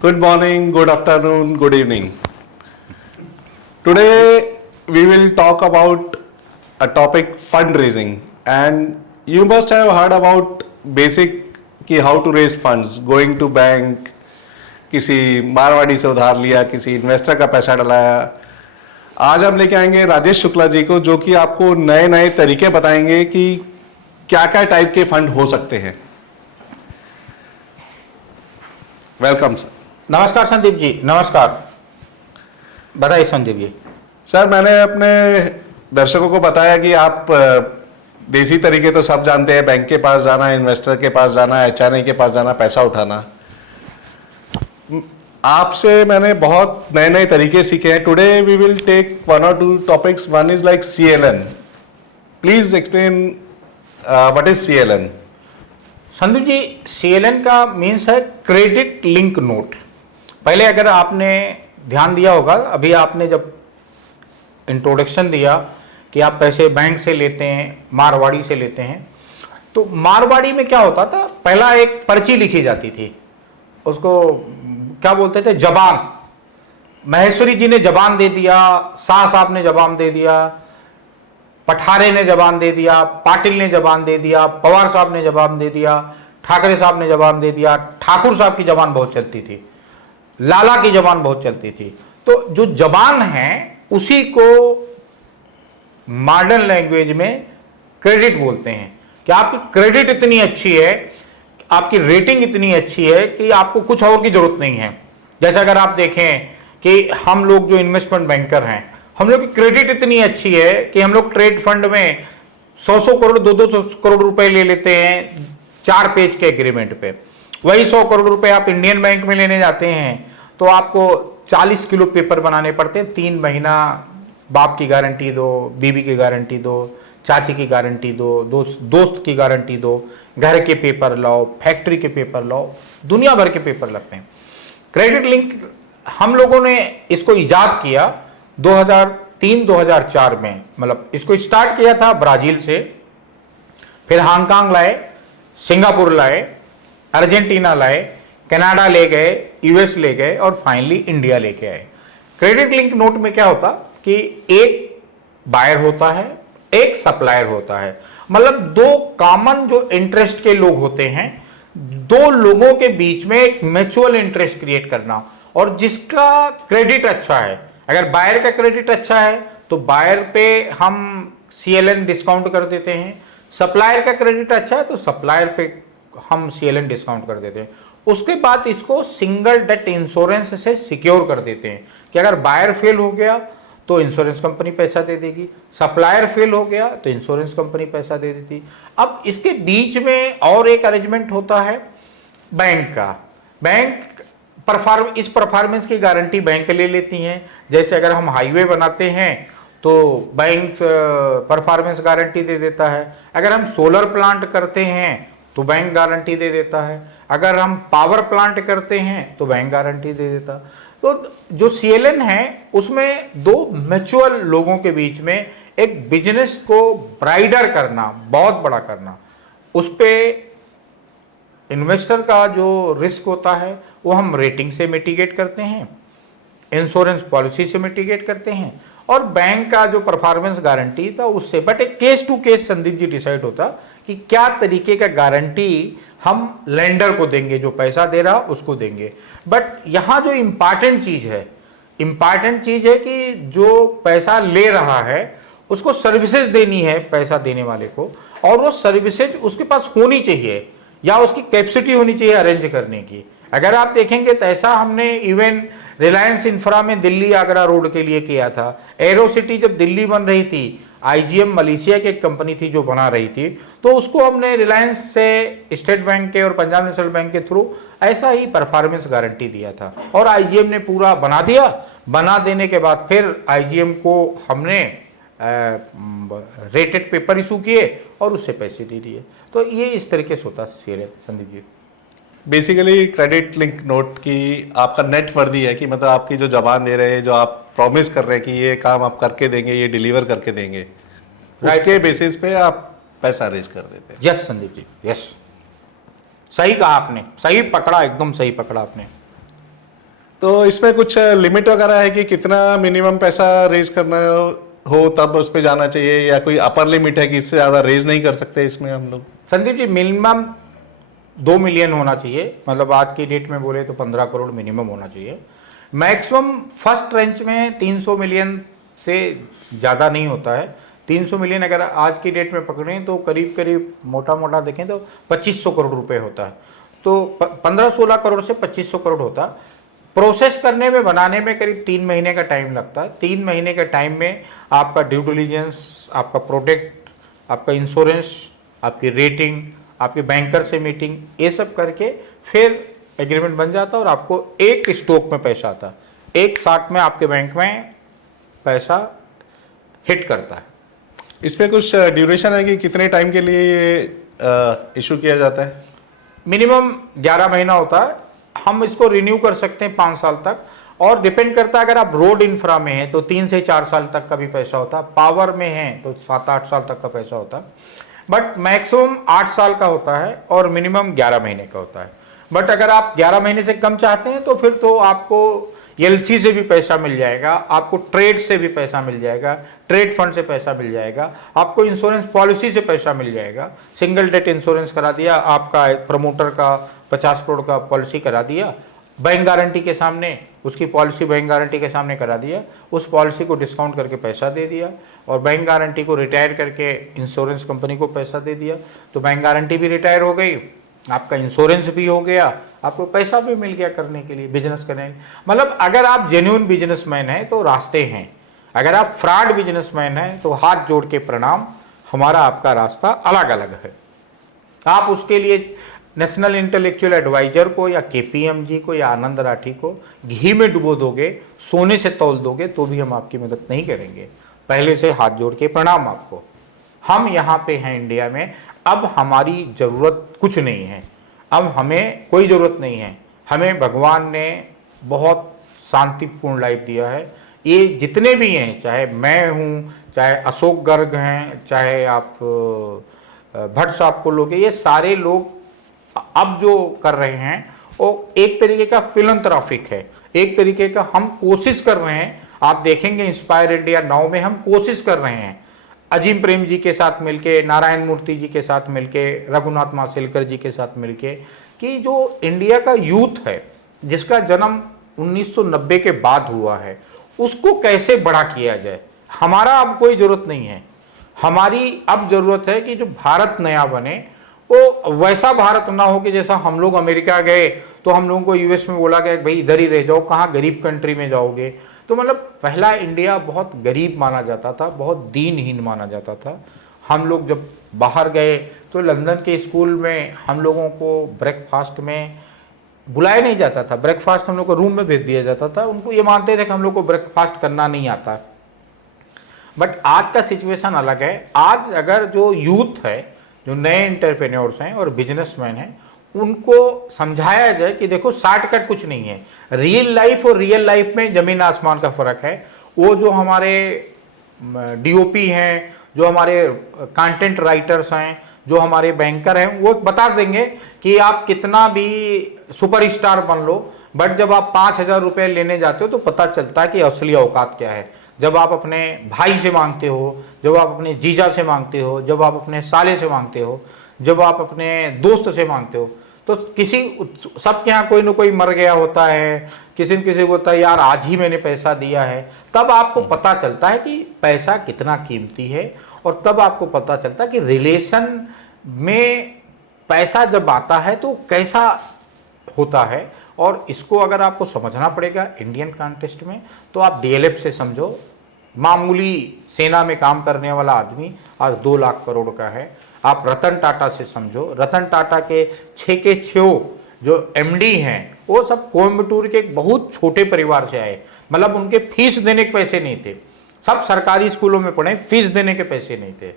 Good morning, good afternoon, good evening. Today we will talk about a topic fundraising, and you must have heard about basic कि how to raise funds, going to bank, किसी मारवाड़ी से उधार लिया, किसी investor का पैसा डलाया। आज हम लेके आएंगे राजेश शुक्ला जी को, जो कि आपको नए नए तरीके बताएंगे कि क्या क्या टाइप के फंड हो सकते हैं। Welcome sir. नमस्कार संदीप जी। नमस्कार, बताइए संदीप जी। सर, मैंने अपने दर्शकों को बताया कि आप देसी तरीके तो सब जानते हैं, बैंक के पास जाना, इन्वेस्टर के पास जाना, एचआरए के पास जाना, पैसा उठाना। आपसे मैंने बहुत नए नए तरीके सीखे हैं। Today we will take one और two topics. One is like CLN। Please explain what is CLN। Sandeep ji, CLN का मीन्स है क्रेडिट लिंक नोट। पहले अगर आपने ध्यान दिया होगा, अभी आपने जब इंट्रोडक्शन दिया कि आप पैसे बैंक से लेते हैं, मारवाड़ी से लेते हैं, तो मारवाड़ी में क्या होता था, पहला एक पर्ची लिखी जाती थी, उसको क्या बोलते थे, जबान। महेश्वरी जी ने जबान दे दिया, शाह साहब ने जबान दे दिया, पठारे ने जबान दे दिया, पाटिल ने जबान दे दिया, पवार साहब ने जबान दे दिया, ठाकरे साहब ने जबान दे दिया, ठाकुर साहब की जबान बहुत चलती थी, लाला की जबान बहुत चलती थी। तो जो जबान है उसी को मॉडर्न लैंग्वेज में क्रेडिट बोलते हैं कि आपकी क्रेडिट इतनी अच्छी है, आपकी रेटिंग इतनी अच्छी है कि आपको कुछ और की जरूरत नहीं है। जैसे अगर आप देखें कि हम लोग जो इन्वेस्टमेंट बैंकर हैं, हम लोग की क्रेडिट इतनी अच्छी है कि हम लोग ट्रेड फंड में 100 करोड़ 200 करोड़ रुपए ले लेते हैं 4 पेज के एग्रीमेंट पे। वही 100 करोड़ रुपए आप इंडियन बैंक में लेने जाते हैं तो आपको 40 किलो पेपर बनाने पड़ते हैं। 3 महीना बाप की गारंटी दो, बीवी की गारंटी दो, चाची की गारंटी दो, दोस्त की गारंटी दो, घर के पेपर लाओ, फैक्ट्री के पेपर लाओ, दुनिया भर के पेपर लगते हैं। क्रेडिट लिंक हम लोगों ने इसको इजाद किया 2003-2004 में। मतलब इसको स्टार्ट किया था ब्राजील से, फिर हांगकांग लाए, सिंगापुर लाए, अर्जेंटीना लाए, कनाडा ले गए, यूएस ले गए और फाइनली इंडिया लेके आए। क्रेडिट लिंक नोट में क्या होता कि एक बायर होता है, एक सप्लायर होता है। मतलब 2 कॉमन जो इंटरेस्ट के लोग होते हैं, 2 लोगों के बीच में एक म्यूचुअल इंटरेस्ट क्रिएट करना। और जिसका क्रेडिट अच्छा है, अगर बायर का क्रेडिट अच्छा है तो बायर पे हम CLN डिस्काउंट कर देते हैं, सप्लायर का क्रेडिट अच्छा है तो सप्लायर पे हम CLN डिस्काउंट कर देते हैं। उसके बाद इसको सिंगल डेट इंश्योरेंस से सिक्योर कर देते हैं कि अगर बायर फेल हो गया तो इंश्योरेंस कंपनी पैसा दे देगी, सप्लायर फेल हो गया तो इंश्योरेंस कंपनी पैसा दे देती। अब इसके बीच में और एक अरेंजमेंट होता है बैंक का। बैंक इस परफॉर्मेंस की गारंटी बैंक ले लेती हैं। जैसे अगर हम हाईवे बनाते हैं तो बैंक परफॉर्मेंस गारंटी दे देता है, अगर हम सोलर प्लांट करते हैं तो बैंक गारंटी दे देता है, अगर हम पावर प्लांट करते हैं तो बैंक गारंटी दे देता। तो जो CLN है उसमें 2 म्यूचुअल लोगों के बीच में एक बिजनेस को ब्राइडर करना, बहुत बड़ा करना, उस पे इन्वेस्टर का जो रिस्क होता है वो हम रेटिंग से मिटिगेट करते हैं, इंश्योरेंस पॉलिसी से मिटिगेट करते हैं, और बैंक का जो परफॉर्मेंस गारंटी था उससे। बट एक case to case Sandeep ji decide होता कि क्या तरीके का गारंटी हम लेंडर को देंगे, जो पैसा दे रहा उसको देंगे। बट यहाँ जो इम्पॉर्टेंट चीज है कि जो पैसा ले रहा है उसको सर्विसेज देनी है पैसा देने वाले को, और वो सर्विसेज उसके पास होनी चाहिए या उसकी कैपेसिटी होनी चाहिए अरेंज करने की। अगर आप देखेंगे तो ऐसा हमने इवन रिलायंस इंफ्रा में दिल्ली आगरा रोड के लिए किया था। एरो सिटी जब दिल्ली बन रही थी, IGM मलेशिया की एक कंपनी थी जो बना रही थी, तो उसको हमने रिलायंस से, स्टेट बैंक के और पंजाब नेशनल बैंक के थ्रू ऐसा ही परफॉर्मेंस गारंटी दिया था, और IGM ने पूरा बना दिया। बना देने के बाद फिर IGM को हमने रेटेड पेपर इशू किए और उससे पैसे दे दिए। तो ये इस तरीके से होता है Sandeep ji. Basically credit link note की आपका नेट वर्दी है कि मतलब आपकी जो जबान दे रहे हैं, जो आप प्रॉमिस कर रहे हैं कि ये काम आप करके देंगे, ये डिलीवर करके देंगे, उसके बेसिस पे आप पैसा रेज कर देते हैं। यस संदीप जी, यस, सही कहा आपने, सही पकड़ा, एकदम सही पकड़ा आपने। तो इसमें कुछ लिमिट वगैरह है कि कितना मिनिमम पैसा रेज करना हो तब उस पर जाना चाहिए, या कोई अपर लिमिट है कि इससे ज़्यादा रेज नहीं कर सकते इसमें हम लोग? संदीप जी, मिनिमम 2 मिलियन होना चाहिए, मतलब आज की डेट में बोले तो 15 करोड़ मिनिमम होना चाहिए। मैक्सिमम फर्स्ट रेंज में 300 मिलियन से ज़्यादा नहीं होता है। 300 मिलियन अगर आज की डेट में पकड़ें तो करीब करीब मोटा मोटा देखें तो 2500 करोड़ रुपए होता है। तो 15-16 करोड़ से 2500 करोड़ होता है। प्रोसेस करने में, बनाने में करीब 3 महीने का टाइम लगता है। 3 महीने के टाइम में आपका ड्यू डिलीजेंस, आपका प्रोडक्ट, आपका इंश्योरेंस, आपकी रेटिंग, आपके बैंकर से मीटिंग, ये सब करके फिर एग्रीमेंट बन जाता है और आपको एक स्टॉक में पैसा आता है, एक साथ में आपके बैंक में पैसा हिट करता है। इसमें कुछ ड्यूरेशन है कि कितने टाइम के लिए ये इशू किया जाता है? मिनिमम 11 महीना होता है। हम इसको रिन्यू कर सकते हैं 5 साल तक, और डिपेंड करता है, अगर आप रोड इंफ्रा में हैं तो 3 से 4 साल तक का भी पैसा होता है, पावर में हैं तो 7-8 साल तक का पैसा होता है, बट मैक्सिमम 8 साल का होता है और मिनिमम 11 महीने का होता है। बट अगर आप 11 महीने से कम चाहते हैं तो फिर तो आपको एलसी से भी पैसा मिल जाएगा, आपको ट्रेड से भी पैसा मिल जाएगा, ट्रेड फंड से पैसा मिल जाएगा, आपको इंश्योरेंस पॉलिसी से पैसा मिल जाएगा। सिंगल डेट इंश्योरेंस करा दिया, आपका प्रमोटर का 50 करोड़ का पॉलिसी करा दिया, बैंक गारंटी के सामने, उसकी पॉलिसी बैंक गारंटी के सामने करा दिया, उस पॉलिसी को डिस्काउंट करके पैसा दे दिया, और बैंक गारंटी को रिटायर करके इंश्योरेंस कंपनी को पैसा दे दिया, तो बैंक गारंटी भी रिटायर हो गई, आपका इंश्योरेंस भी हो गया, आपको पैसा भी मिल गया करने के लिए, बिजनेस करने के लिए। मतलब अगर आप जेन्युइन बिजनेसमैन हैं तो रास्ते हैं, अगर आप फ्रॉड बिजनेसमैन हैं तो हाथ जोड़ के प्रणाम, हमारा आपका रास्ता अलग अलग है। आप उसके लिए नेशनल इंटेलेक्चुअल एडवाइजर को या केपीएमजी को या आनंद राठी को घी में डुबो दोगे, सोने से तौल दोगे तो भी हम आपकी मदद नहीं करेंगे। पहले से हाथ जोड़ के प्रणाम आपको। हम यहाँ पे हैं इंडिया में, अब हमारी ज़रूरत कुछ नहीं है, अब हमें कोई ज़रूरत नहीं है। हमें भगवान ने बहुत शांतिपूर्ण लाइफ दिया है। ये जितने भी हैं, चाहे मैं हूँ, चाहे अशोक गर्ग हैं, चाहे आप भट्ट साहब को लोगे, ये सारे लोग अब जो कर रहे हैं वो एक तरीके का फिलंथ्रॉपिक है, एक तरीके का हम कोशिश कर रहे हैं। आप देखेंगे इंस्पायर इंडिया नाउ में हम कोशिश कर रहे हैं, अजीम प्रेम जी के साथ मिलके, नारायण मूर्ति जी के साथ मिलके, रघुनाथ माशेलकर जी के साथ मिलके, कि जो इंडिया का यूथ है जिसका जन्म 1990 के बाद हुआ है, उसको कैसे बड़ा किया जाए। हमारा अब कोई ज़रूरत नहीं है, हमारी अब ज़रूरत है कि जो भारत नया बने वो वैसा भारत ना हो कि जैसा हम लोग अमेरिका गए तो हम लोगों को यूएस में बोला गया कि भाई इधर ही रह जाओ, कहाँ गरीब कंट्री में जाओगे। तो मतलब पहला इंडिया बहुत गरीब माना जाता था, बहुत दीनहीन माना जाता था। हम लोग जब बाहर गए तो लंदन के स्कूल में हम लोगों को ब्रेकफास्ट में बुलाया नहीं जाता था, ब्रेकफास्ट हम लोग को रूम में भेज दिया जाता था। उनको ये मानते थे कि हम लोग को ब्रेकफास्ट करना नहीं आता। बट आज का सिचुएशन अलग है। आज अगर जो यूथ है, जो नए एंटरप्रेन्योर्स हैं और बिजनेसमैन हैं, उनको समझाया जाए कि देखो शॉर्टकट कुछ नहीं है, रियल लाइफ और रियल लाइफ में जमीन आसमान का फर्क है। वो जो हमारे डीओपी हैं, जो हमारे कंटेंट राइटर्स हैं, जो हमारे बैंकर हैं, वो बता देंगे कि आप कितना भी सुपरस्टार बन लो, बट जब आप 5,000 रुपये लेने जाते हो तो पता चलता है कि असली औकात क्या है। जब आप अपने भाई से मांगते हो, जब आप अपने जीजा से मांगते हो, जब आप अपने साले से मांगते हो, जब आप अपने दोस्त से मांगते हो, तो किसी सबके यहाँ कोई ना कोई मर गया होता है, किसी न किसी बोलता है यार आज ही मैंने पैसा दिया है, तब आपको पता चलता है कि पैसा कितना कीमती है। और तब आपको पता चलता है कि रिलेशन में पैसा जब आता है तो कैसा होता है। और इसको अगर आपको समझना पड़ेगा इंडियन कॉन्टेक्स्ट में, तो आप डीएलएफ से समझो। मामूली सेना में काम करने वाला आदमी आज 2 लाख करोड़ का है। आप रतन टाटा से समझो, रतन टाटा के 6 के 6 जो एमडी हैं वो सब कोयम्बटूर के एक बहुत छोटे परिवार से आए। मतलब उनके फीस देने के पैसे नहीं थे, सब सरकारी स्कूलों में पढ़े, फीस देने के पैसे नहीं थे।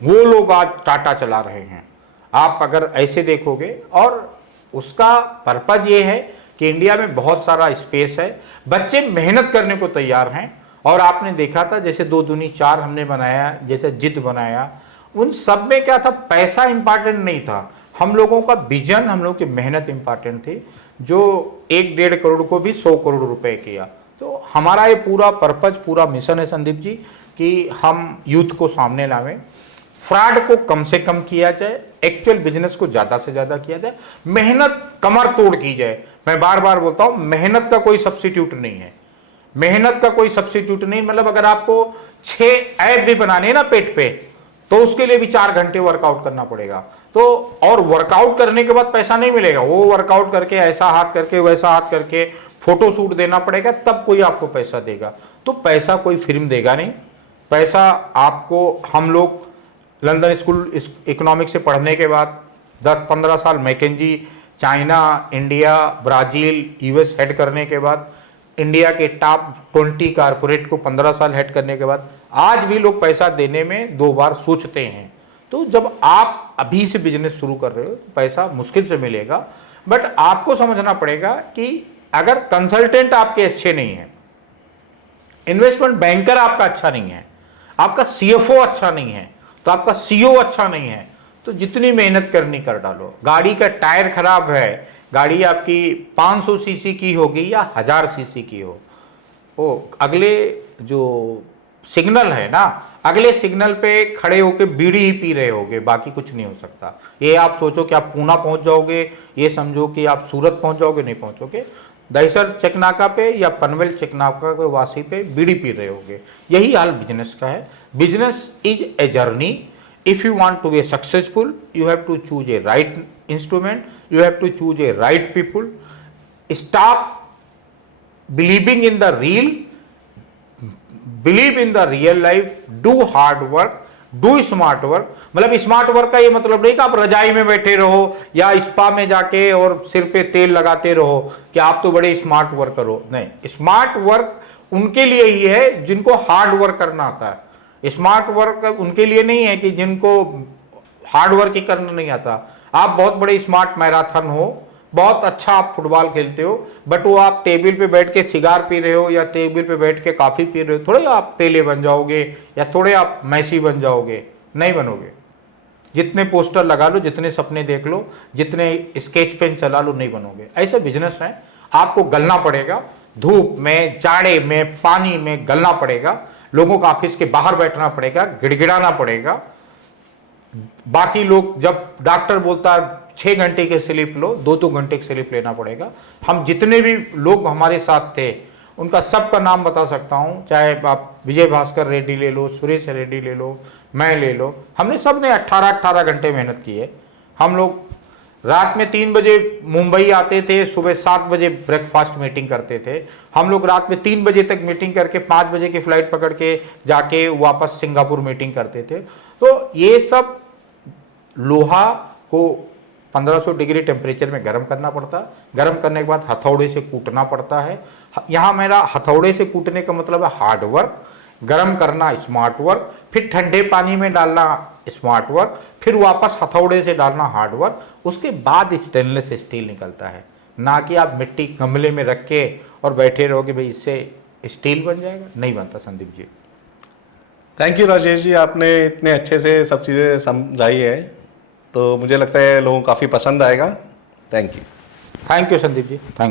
वो लोग आज टाटा चला रहे हैं, आप अगर ऐसे देखोगे। और उसका पर्पज ये है कि इंडिया में बहुत सारा स्पेस है, बच्चे मेहनत करने को तैयार हैं। और आपने देखा था जैसे 2 दूनी 4 हमने बनाया, जैसे जिद बनाया, उन सब में क्या था, पैसा इंपॉर्टेंट नहीं था, हम लोगों का विजन, हम लोग की मेहनत इंपॉर्टेंट थी। जो 1-1.5 करोड़ को भी 100 करोड़ रुपए किया। तो हमारा ये पूरा पर्पज, पूरा मिशन है संदीप जी कि हम यूथ को सामने लावें, फ्रॉड को कम से कम किया जाए, एक्चुअल बिजनेस को ज्यादा से ज्यादा किया जाए, मेहनत कमर तोड़ की जाए। मैं बार बार बोलता हूं, मेहनत का कोई सब्स्टिट्यूट नहीं है, मेहनत का कोई सब्स्टिट्यूट नहीं। मतलब अगर आपको 6 ऐप भी बनाने हैं ना पेट पे, तो उसके लिए भी 4 घंटे वर्कआउट करना पड़ेगा। तो और वर्कआउट करने के बाद पैसा नहीं मिलेगा, वो वर्कआउट करके ऐसा हाथ करके वैसा हाथ करके फोटो शूट देना पड़ेगा, तब कोई आपको पैसा देगा। तो पैसा कोई फिल्म देगा नहीं, पैसा आपको, हम लोग लंदन स्कूल इकोनॉमिक्स से पढ़ने के बाद 10-15 साल McKinsey, China, India, Brazil, US head करने के बाद, इंडिया के टॉप 20 कारपोरेट को 15 साल हेड करने के बाद, आज भी लोग पैसा देने में 2 बार सोचते हैं। तो जब आप अभी से बिजनेस शुरू कर रहे हो, पैसा मुश्किल से मिलेगा, बट आपको समझना पड़ेगा कि अगर कंसल्टेंट आपके अच्छे नहीं है, इन्वेस्टमेंट बैंकर आपका अच्छा नहीं है, आपका सीएफओ अच्छा नहीं है, तो आपका सीईओ अच्छा नहीं है, तो जितनी मेहनत करनी कर डालो। गाड़ी का टायर खराब है, गाड़ी आपकी 500 सीसी की होगी या 1000 सीसी की हो, वो अगले जो सिग्नल है ना, अगले सिग्नल पे खड़े होके बीड़ी ही पी रहे होगे, बाकी कुछ नहीं हो सकता। ये आप सोचो कि आप पूना पहुंच जाओगे, ये समझो कि आप सूरत पहुंच जाओगे, नहीं पहुंचोगे। दहिसर चेकनाका पे या पनवेल चेकनाका के वासी पे बीड़ी पी रहे होगे। यही हाल बिजनेस का है। Business is a journey. If you want to be successful, you have to choose a right instrument, you have to choose a right people, stop believing in the reel, believe in the real life, do hard work, do smart work. मतलब smart work का ये मतलब नहीं कि आप रजाई में बैठे रहो या स्पा में जाके और सिर पे तेल लगाते रहो कि आप तो बड़े स्मार्ट वर्कर हो। नहीं, स्मार्ट वर्क उनके लिए ही है जिनको हार्ड वर्क करना आता है। स्मार्ट वर्क उनके लिए नहीं है कि जिनको हार्ड वर्क ही करना नहीं आता। आप बहुत बड़े स्मार्ट मैराथन हो, बहुत अच्छा आप फुटबॉल खेलते हो, बट वो आप टेबल पे बैठ के सिगार पी रहे हो या टेबल पे बैठ के कॉफी पी रहे हो, थोड़े आप पेले बन जाओगे या थोड़े आप मैसी बन जाओगे, नहीं बनोगे। जितने पोस्टर लगा लो, जितने सपने देख लो, जितने स्केच पेन चला लो, नहीं बनोगे। ऐसे बिजनेस है, आपको गलना पड़ेगा, धूप में, जाड़े में, पानी में गलना पड़ेगा, लोगों को ऑफिस के बाहर बैठना पड़ेगा, गिड़गिड़ाना पड़ेगा। बाकी लोग, जब डॉक्टर बोलता है 6 घंटे की स्लीप लो, 2-2 घंटे की स्लीप लेना पड़ेगा। हम जितने भी लोग हमारे साथ थे, उनका सबका नाम बता सकता हूं, चाहे आप विजय भास्कर रेड्डी ले लो, सुरेश रेड्डी ले लो, मैं ले लो, हमने सब ने 18-18 घंटे मेहनत की है। हम लोग रात में 3 बजे मुंबई आते थे, सुबह 7 बजे ब्रेकफास्ट मीटिंग करते थे। हम लोग रात में 3 बजे तक मीटिंग करके 5 बजे की फ्लाइट पकड़ के जाके वापस सिंगापुर मीटिंग करते थे। तो ये सब लोहा को 1500 डिग्री टेम्परेचर में गर्म करना पड़ता है, गर्म करने के बाद हथौड़े से कूटना पड़ता है। यहाँ मेरा हथौड़े से कूटने का मतलब है हार्ड वर्क, गर्म करना स्मार्ट वर्क, फिर ठंडे पानी में डालना स्मार्ट वर्क, फिर वापस हथौड़े से डालना हार्ड वर्क, उसके बाद स्टेनलेस स्टील निकलता है। ना कि आप मिट्टी गमले में रख के और बैठे रहोगे भाई इससे स्टील बन जाएगा, नहीं बनता संदीप जी। थैंक यू राजेश जी, आपने इतने अच्छे से सब चीज़ें समझाई है, तो मुझे लगता है लोगों को काफ़ी पसंद आएगा। Thank you. Thank you Sandeep ji, thank